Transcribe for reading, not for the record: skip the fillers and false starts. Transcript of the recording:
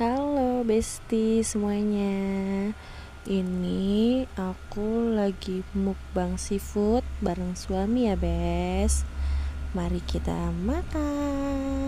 Halo besti semuanya. Ini aku lagi mukbang seafood bareng suami ya, Bes. Mari kita makan.